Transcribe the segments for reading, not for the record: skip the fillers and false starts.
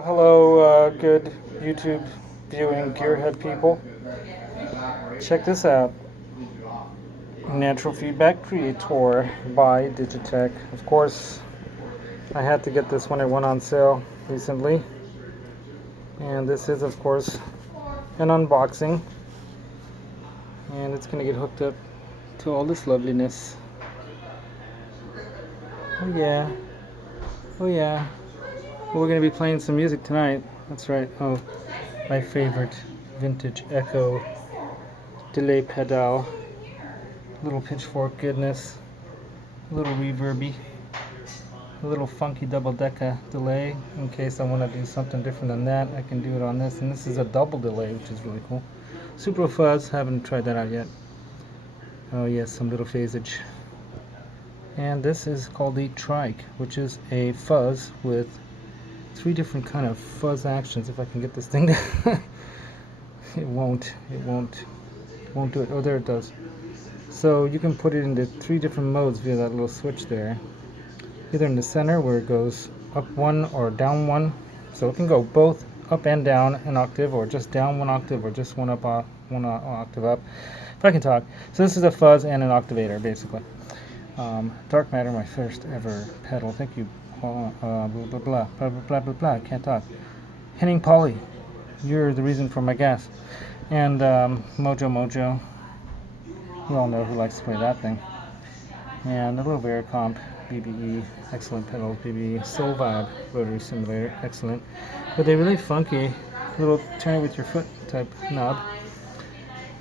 Hello, good YouTube viewing gearhead people. Check this out. Natural Feedback Creator by Digitech. Of course, I had to get this when it went on sale recently. And this is, of course, an unboxing. And it's going to get hooked up to all this loveliness. Oh yeah. Oh yeah. We're going to be playing some music tonight. That's right. Oh, my favorite vintage Echo delay pedal. Little pitchfork goodness. A little reverby. A little funky double-decker delay. In case I want to do something different than that, I can do it on this. And this is a double delay, which is really cool. Super fuzz. Haven't tried that out yet. Oh yes, some little phasage. And this is called the Trike, which is a fuzz with 3 different kind of fuzz actions. If I can get this thing to it won't do it. Oh, there it does. So you can put it into 3 different modes via that little switch there, either in the center where it goes up 1 or down 1, so it can go both up and down an octave, or just down 1 octave, or just one octave up, if I can talk. So this is a fuzz and an octavator basically. Dark Matter, my first ever pedal. Thank you. Blah blah blah blah blah blah blah blah. Can't talk. Henning Pauly, you're the reason for my gas. And Mojo. You all know who likes to play that thing. And a little Vericomp BBE, excellent pedals. BBE Soul Vibe rotary simulator, excellent. But they're really funky. Little turn it with your foot type knob.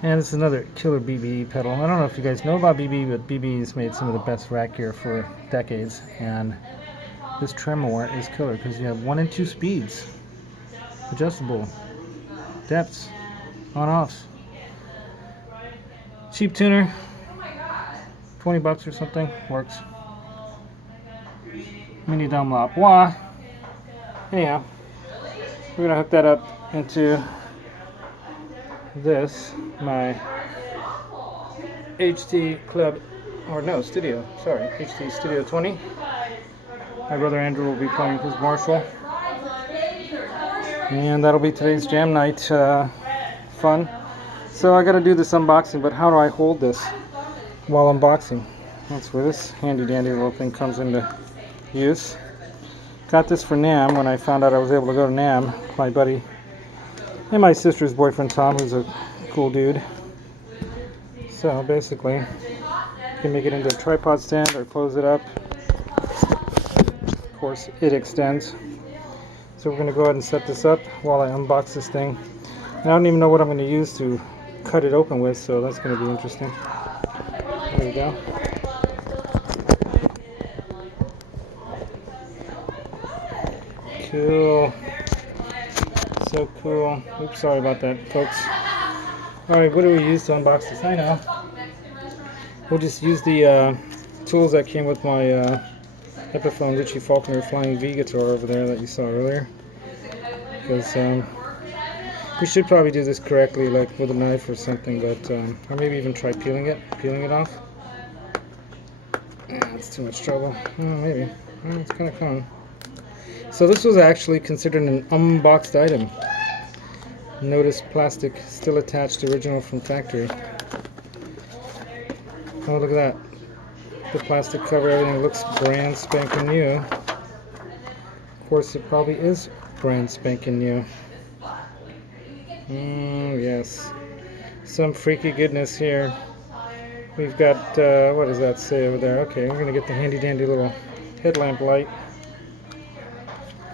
And this is another killer BBE pedal. I don't know if you guys know about BBE, but BBE's made some of the best rack gear for decades. And this tremor is killer because you have 1 and 2 speeds, adjustable, depths, on-offs. Cheap tuner, $20 or something, works. Mini Dunlop. Wah. Anyhow, we're gonna hook that up into this, my HT Studio. Sorry, HT Studio 20. My brother Andrew will be playing his Marshall. And that'll be today's Jam Night fun. So I gotta do this unboxing, but how do I hold this while unboxing? That's where this handy dandy little thing comes into use. Got this for NAMM when I found out I was able to go to NAMM. My buddy and my sister's boyfriend Tom, who's a cool dude. So basically, you can make it into a tripod stand or close it up. Of course, it extends. So we're going to go ahead and set this up while I unbox this thing. And I don't even know what I'm going to use to cut it open with, so that's going to be interesting. There we go. Cool. So cool. Oops, sorry about that, folks. Alright, what do we use to unbox this? I know. We'll just use the tools that came with my Epiphone Richie Faulkner Flying V guitar over there that you saw earlier. Because we should probably do this correctly, like with a knife or something, but or maybe even try peeling it off. It's too much trouble. Maybe. It's kind of fun. So this was actually considered an unboxed item. Notice plastic still attached, original from factory. Oh, look at that. The plastic cover, everything looks brand spanking new. Of course, it probably is brand spanking new. Yes. Some freaky goodness here. We've got, what does that say over there? Okay, we're going to get the handy dandy little headlamp light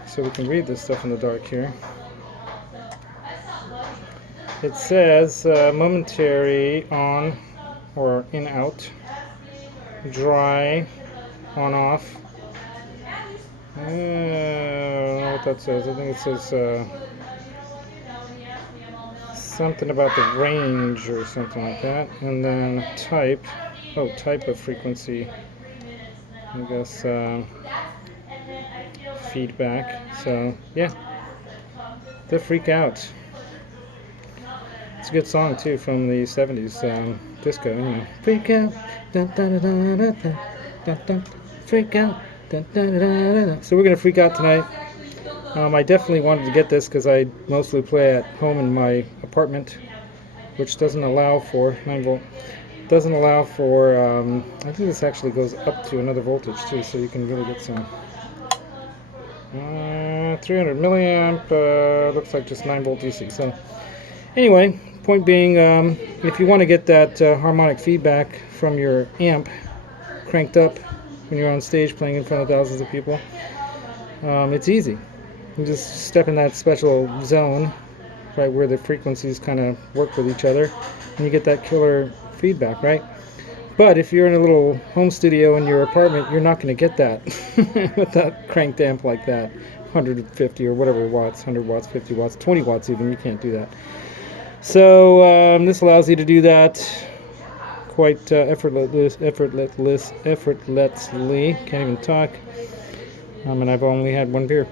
so we can read this stuff in the dark here. It says momentary on or in out, dry on off. I don't know what that says. I think it says something about the range or something like that. And then type of frequency, I guess feedback. So yeah, the Frequout. It's a good song too from the 70s disco, you know. Freak out, dun, dun, dun, dun, dun, dun, dun, freak out, dun, dun, dun, dun, dun. So we're gonna freak out tonight I definitely wanted to get this because I mostly play at home in my apartment, which doesn't allow for 9 volt. Doesn't allow for, I think this actually goes up to another voltage too, so you can really get some 300 milliamp, looks like just 9 volt DC. So anyway, point being, if you want to get that harmonic feedback from your amp cranked up when you're on stage playing in front of thousands of people, it's easy. You just step in that special zone, right where the frequencies kind of work with each other, and you get that killer feedback, right? But if you're in a little home studio in your apartment, you're not going to get that with that cranked amp like that, 150 or whatever watts, 100 watts, 50 watts, 20 watts even. You can't do that. So this allows you to do that quite effortlessly. Can't even talk. And I've only had one beer.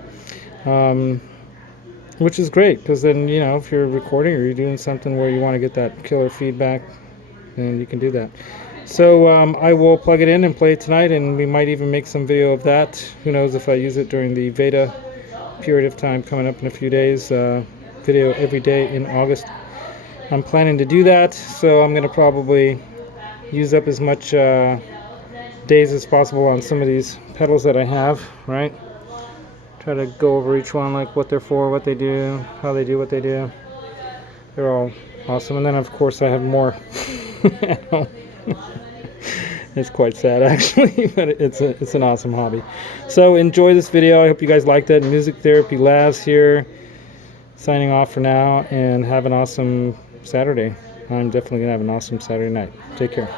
Which is great, because then, you know, if you're recording or you're doing something where you want to get that killer feedback, then you can do that. So I will plug it in and play it tonight, and we might even make some video of that. Who knows if I use it during the Veda period of time coming up in a few days. Video every day in August. I'm planning to do that, so I'm going to probably use up as much days as possible on some of these pedals that I have, right? Try to go over each one, like what they're for, what they do, how they do what they do. They're all awesome. And then of course I have more at home. It's quite sad actually, but it's an awesome hobby. So enjoy this video. I hope you guys liked it. Music Therapy Laz here, signing off for now, and have an awesome Saturday. I'm definitely gonna have an awesome Saturday night. Take care.